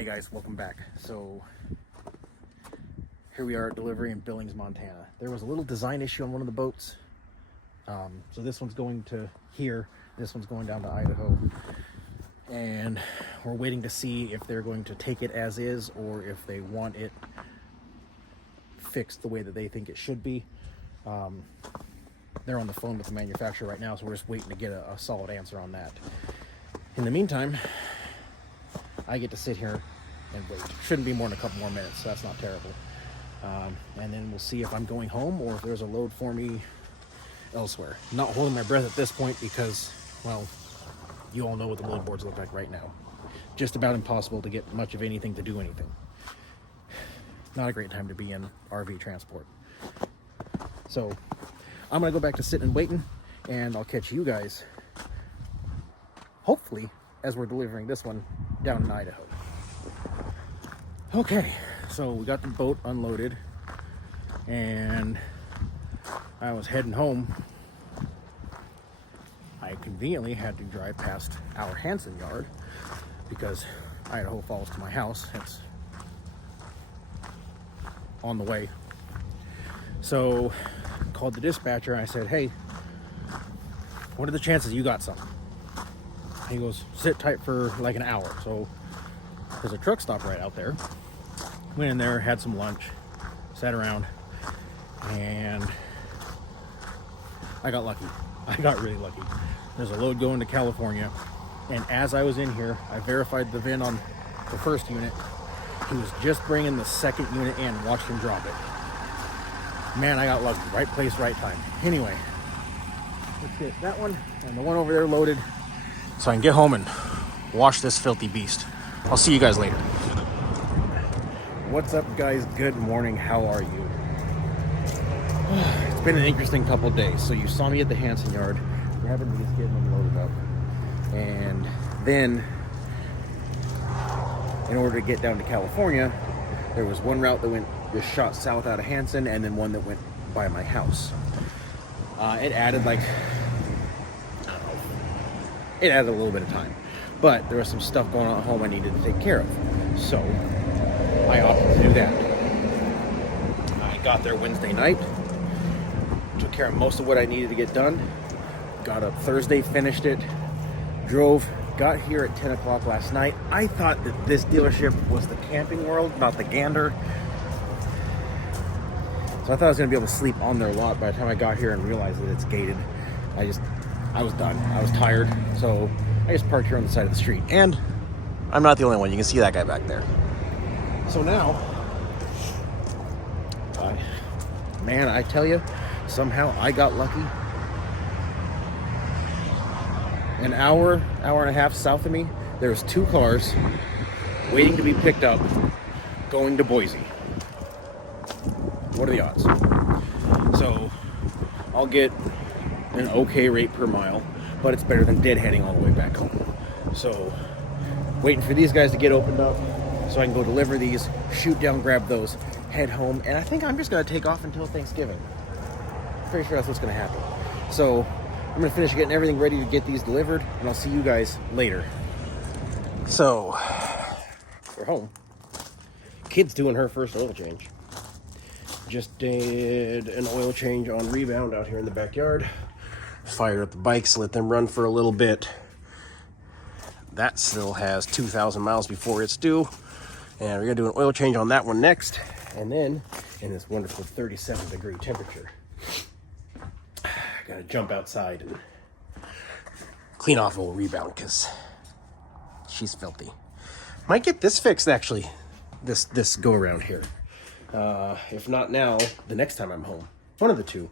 Hey guys, welcome back. So here we are at delivery in Billings, Montana. There was a little design issue on one of the boats. So this one's going to here, this one's going down to Idaho. And we're waiting to see if they're going to take it as is or if they want it fixed the way that they think it should be. They're on the phone with the manufacturer right now, so we're just waiting to get a solid answer on that. In the meantime, I get to sit here and wait. Shouldn't be more than a couple more minutes, so that's not terrible. And then we'll see if I'm going home or if there's a load for me elsewhere. Not holding my breath at this point because, well, you all know what the load boards look like right now. Just about impossible to get much of anything to do anything. Not a great time to be in RV transport. So I'm gonna go back to sitting and waiting, and I'll catch you guys hopefully as we're delivering this one down in Idaho. Okay, so we got the boat unloaded and I was heading home. I conveniently had to drive past our Hansen yard because Idaho Falls to my house. It's on the way. So called the dispatcher and I said, hey, what are the chances you got something? He goes, sit tight for like an hour. So there's a truck stop right out there. Went in there, had some lunch, sat around, and I got lucky. I got really lucky. There's a load going to California, and as I was in here, I verified the VIN on the first unit. He was just bringing the second unit in, watched him drop it. Man, I got lucky. Right place, right time. Anyway, let's get that one and the one over there loaded so I can get home and wash this filthy beast. I'll see you guys later. What's up, guys? Good morning. How are you? It's been an interesting couple of days. So you saw me at the Hansen yard, grabbing these, getting them loaded up. And then, in order to get down to California, there was one route that went just shot south out of Hansen, and then one that went by my house. It added like, I don't know, it added a little bit of time. But there was some stuff going on at home I needed to take care of. So I opted to do that. I got there Wednesday night, took care of most of what I needed to get done, got up Thursday, finished it, drove, got here at 10 o'clock last night. I thought that this dealership was the Camping World, not the Gander. So I thought I was going to be able to sleep on their lot. By the time I got here and realized that it's gated, I was done. I was tired. So I just parked here on the side of the street. And I'm not the only one. You can see that guy back there. So now, man, I tell you, somehow I got lucky. An hour and a half south of me, there's two cars waiting to be picked up going to Boise. What are the odds? So I'll get an okay rate per mile, but it's better than deadheading all the way back home. So waiting for these guys to get opened up so I can go deliver these, shoot down, grab those, head home, and I think I'm just gonna take off until Thanksgiving. Pretty sure that's what's gonna happen. So I'm gonna finish getting everything ready to get these delivered, and I'll see you guys later. So we're home. Kid's doing her first oil change. Just did an oil change on Rebound out here in the backyard. Fired up the bikes, let them run for a little bit. That still has 2,000 miles before it's due. And we're gonna do an oil change on that one next. And then, in this wonderful 37-degree temperature, gotta jump outside and clean off old Rebound because she's filthy. Might get this fixed actually, this go around here. If not now, the next time I'm home. One of the two.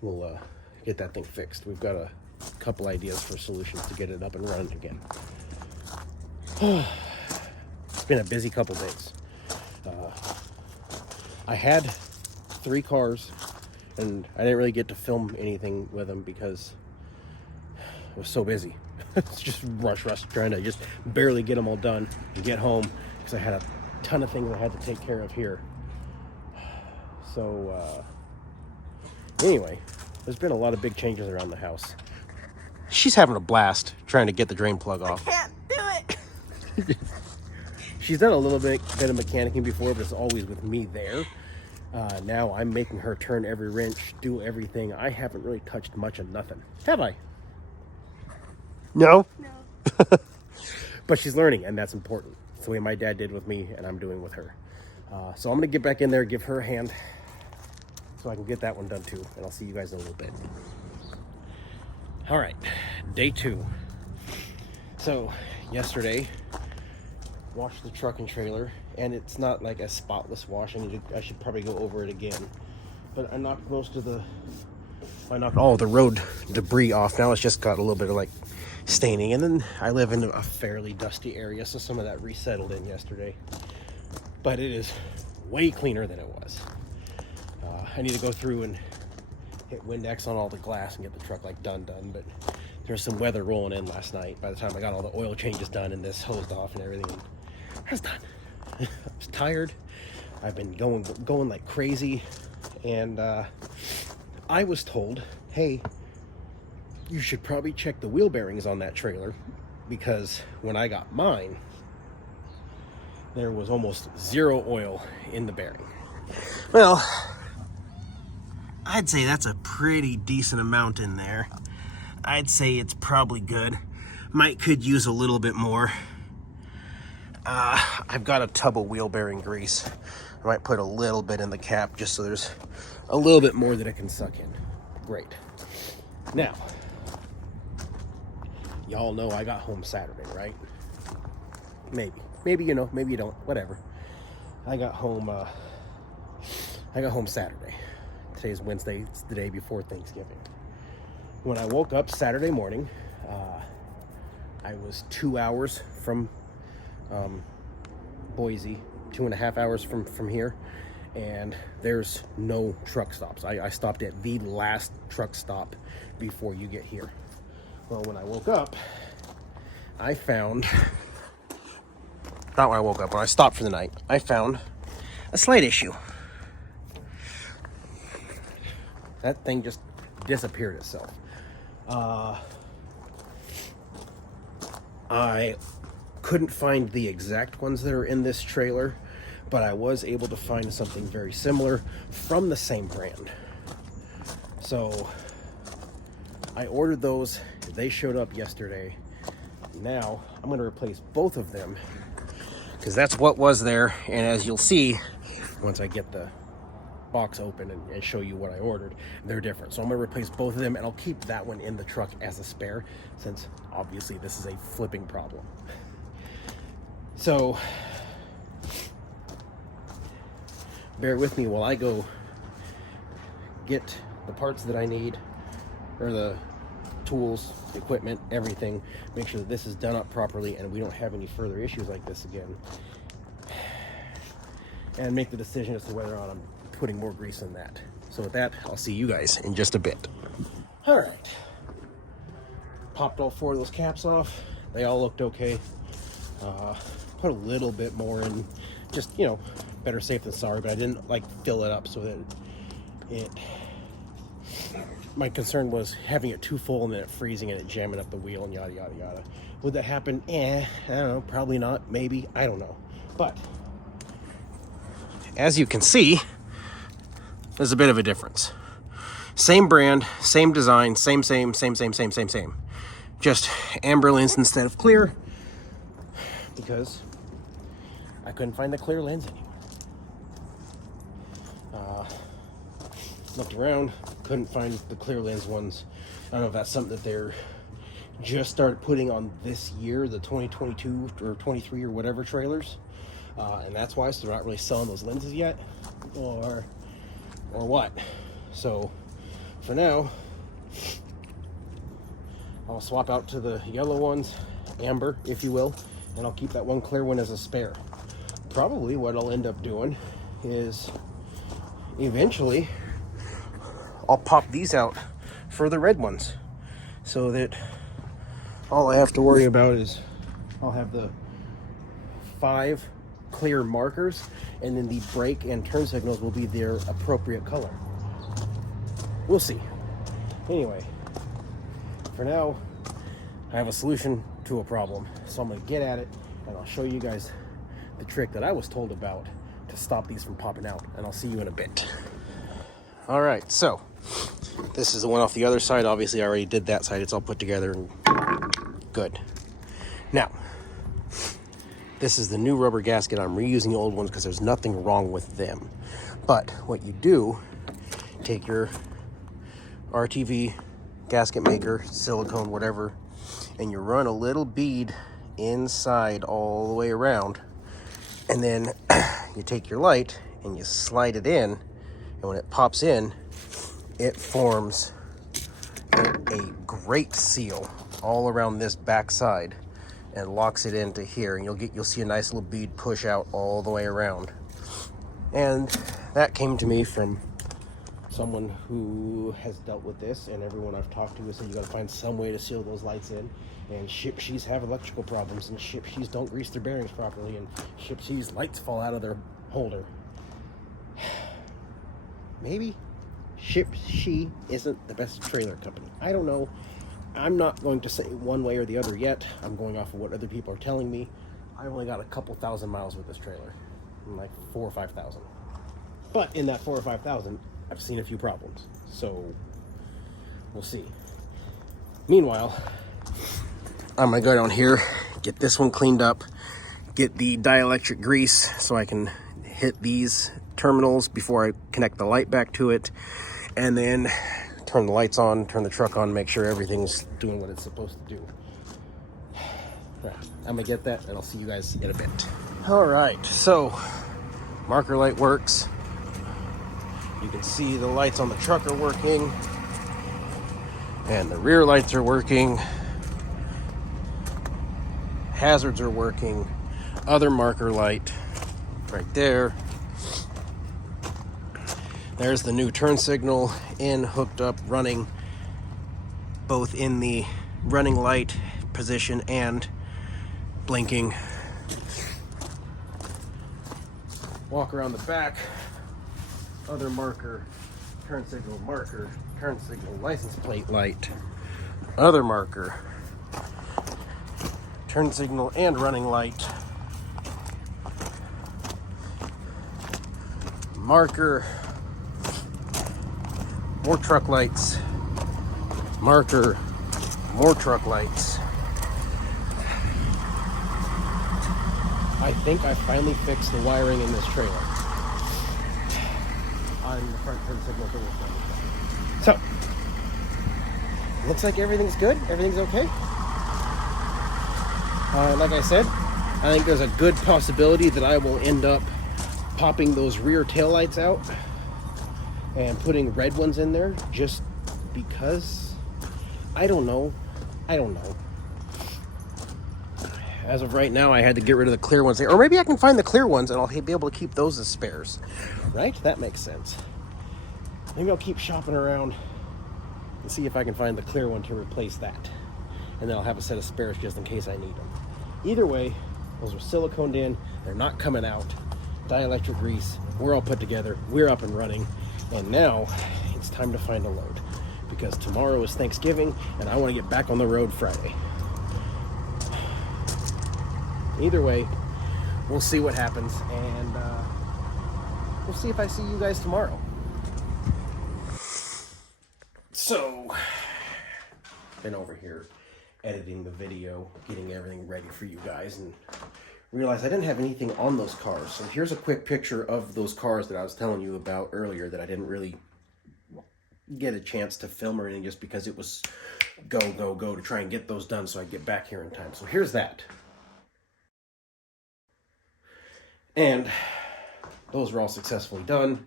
We'll get that thing fixed. We've got a couple ideas for solutions to get it up and running again. It's been a busy couple days. I had 3 cars, and I didn't really get to film anything with them because I was so busy. It's just rush, trying to just barely get them all done and get home because I had a ton of things I had to take care of here. So, anyway, there's been a lot of big changes around the house. She's having a blast trying to get the drain plug off. I can't do it. she's done a little bit of mechanicing before, but it's always with me there. Now I'm making her turn every wrench, do everything. I haven't really touched much of nothing, have I? No? No. But she's learning, and that's important. It's the way my dad did with me, and I'm doing with her. So I'm going to get back in there, give her a hand, so I can get that one done too, and I'll see you guys in a little bit. All right, day 2. So yesterday, washed the truck and trailer, and it's not like a spotless washing. I should probably go over it again. But I knocked all the road debris off. Now it's just got a little bit of like staining, and then I live in a fairly dusty area, so some of that resettled in yesterday. But it is way cleaner than it was. I need to go through and hit Windex on all the glass and get the truck like done, but there's some weather rolling in last night. By the time I got all the oil changes done and this hosed off and everything, I was done. I was tired. I've been going like crazy, and I was told, hey, you should probably check the wheel bearings on that trailer, because when I got mine, there was almost 0 oil in the bearing. Well, I'd say that's a pretty decent amount in there. I'd say it's probably good. Could use a little bit more. I've got a tub of wheel bearing grease. I might put a little bit in the cap just so there's a little bit more that it can suck in. Great. Now, y'all know I got home Saturday, right? Maybe you know, maybe you don't, whatever. I got home Saturday. Today's Wednesday, it's the day before Thanksgiving. When I woke up Saturday morning, I was 2 hours from Boise, 2.5 hours from here, and there's no truck stops. I stopped at the last truck stop before you get here. Well, when I woke up, I found, not when I woke up, when I stopped for the night, I found a slight issue. That thing just disappeared itself. I couldn't find the exact ones that are in this trailer, but I was able to find something very similar from the same brand. So I ordered those. They showed up yesterday. Now I'm going to replace both of them, because that's what was there. And as you'll see, once I get the box open and show you what I ordered, they're different. So I'm going to replace both of them, and I'll keep that one in the truck as a spare, since obviously this is a flipping problem. So bear with me while I go get the parts that I need, or the tools, equipment, everything, make sure that this is done up properly and we don't have any further issues like this again, and make the decision as to whether or not I'm putting more grease in that. So with that, I'll see you guys in just a bit. All right, popped all 4 of those caps off. They all looked okay. Put a little bit more in, just, you know, better safe than sorry, but I didn't like fill it up so that my concern was having it too full and then it freezing and it jamming up the wheel and yada yada yada. Would that happen? I don't know, probably not, maybe, I don't know. But as you can see, there's a bit of a difference. Same brand, same design, same. Just amber lens instead of clear, because I couldn't find the clear lens anymore. Looked around, couldn't find the clear lens ones. I don't know if that's something that they're just started putting on this year, the 2022 or 23 or whatever trailers, and that's why, so they're not really selling those lenses yet, or what. So for now, I'll swap out to the yellow ones, amber if you will, and I'll keep that one clear one as a spare. Probably what I'll end up doing is eventually I'll pop these out for the red ones, so that all I have to worry about is I'll have the 5 clear markers, and then the brake and turn signals will be their appropriate color. We'll see. Anyway, for now, I have a solution to a problem, so I'm going to get at it, and I'll show you guys the trick that I was told about to stop these from popping out, and I'll see you in a bit. All right, so this is the one off the other side. Obviously, I already did that side. It's all put together and good. Now, this is the new rubber gasket. I'm reusing the old ones because there's nothing wrong with them. But what you do, take your RTV gasket maker, silicone, whatever, and you run a little bead inside all the way around, and then you take your light and you slide it in, and when it pops in, it forms a great seal all around this back side and locks it into here, and you'll see a nice little bead push out all the way around. And that came to me from someone who has dealt with this, and everyone I've talked to has said you got to find some way to seal those lights in. And ship she's have electrical problems, and ship she's don't grease their bearings properly, and ship she's lights fall out of their holder. Maybe ship she isn't the best trailer company. I don't know. I'm not going to say one way or the other yet. I'm going off of what other people are telling me. I've only got a couple thousand miles with this trailer, like 4,000 or 5,000. But in that 4,000 or 5,000, I've seen a few problems, so we'll see. Meanwhile, I'm gonna go down here, get this one cleaned up, get the dielectric grease so I can hit these terminals before I connect the light back to it, and then turn the lights on, turn the truck on, make sure everything's doing what it's supposed to do. Right, I'm gonna get that, and I'll see you guys in a bit. All right, so marker light works. You can see the lights on the truck are working, and the rear lights are working. Hazards are working. Other marker light right there. There's the new turn signal in, hooked up, running, both in the running light position and blinking. Walk around the back. Other marker, turn signal, license plate light. Other marker, turn signal and running light. Marker, more truck lights. Marker, more truck lights. I think I finally fixed the wiring in this trailer. On the front turn signal. So, looks like everything's good. Everything's okay. Like I said, I think there's a good possibility that I will end up popping those rear taillights out and putting red ones in there just because. I don't know. As of right now, I had to get rid of the clear ones. Or maybe I can find the clear ones and I'll be able to keep those as spares. Right? That makes sense. Maybe I'll keep shopping around and see if I can find the clear one to replace that. And then I'll have a set of spares just in case I need them. Either way, those are siliconed in. They're not coming out. Dielectric grease. We're all put together. We're up and running. And now it's time to find a load. Because tomorrow is Thanksgiving and I want to get back on the road Friday. Either way, we'll see what happens, and we'll see if I see you guys tomorrow. So, been over here editing the video, getting everything ready for you guys, and realized I didn't have anything on those cars. So here's a quick picture of those cars that I was telling you about earlier that I didn't really get a chance to film or anything just because it was go to try and get those done so I get back here in time. So here's that. And those were all successfully done.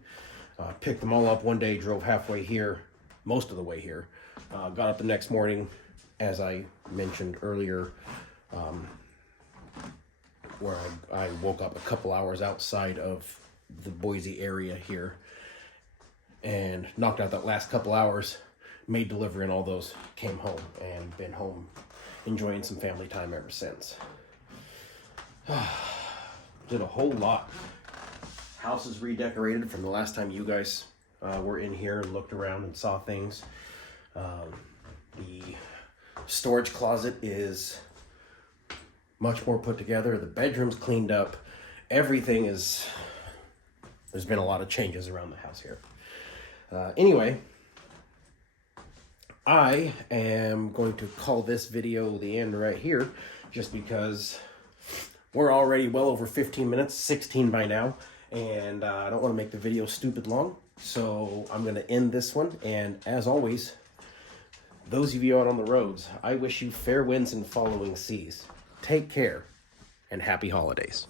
Picked them all up one day, drove halfway here, most of the way here. Got up the next morning, as I mentioned earlier, where I woke up a couple hours outside of the Boise area here and knocked out that last couple hours, made delivery and all those, came home, and been home enjoying some family time ever since. Did a whole lot. House is redecorated from the last time you guys were in here and looked around and saw things. The storage closet is much more put together. The bedroom's cleaned up, everything is, there's been a lot of changes around the house here. Anyway, I am going to call this video the end right here, just because we're already well over 15 minutes, 16 by now, and I don't want to make the video stupid long. So I'm going to end this one, and as always, those of you out on the roads, I wish you fair winds and following seas. Take care, and happy holidays.